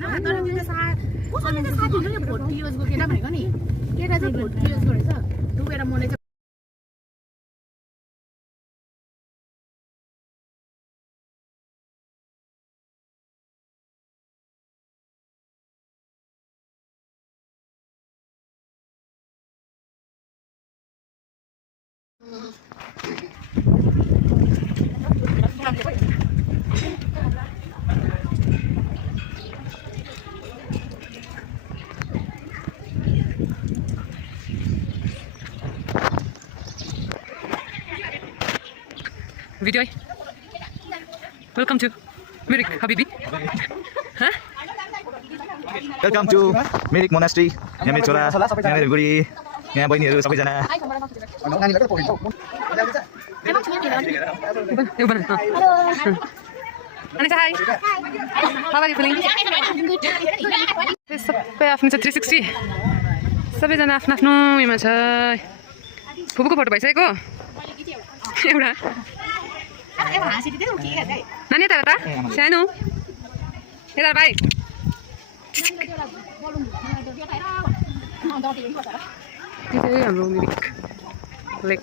होइन तर त्यो कसैले त साथीहरूले भोट युजको केटा भनेको नि केटा चाहिँ भोट युजको रहेछ डुबेर मले चाहिँ Video. Welcome to Mirik Habibi. Huh? Welcome to Mirik Monastery. यहाँ मेरो छोरा, यहाँ मेरो बुढी, यहाँ बहिनीहरू सबैजना। Anita, hi. How are you feeling? सबै आफ्नो छ 360 सबैजना आफ्नो आफ्नो उयोमा छ फुपूको फोटो भइसकेको एउटा नानी यता त सानो यता भाइ हाम्रो मिरिक लेक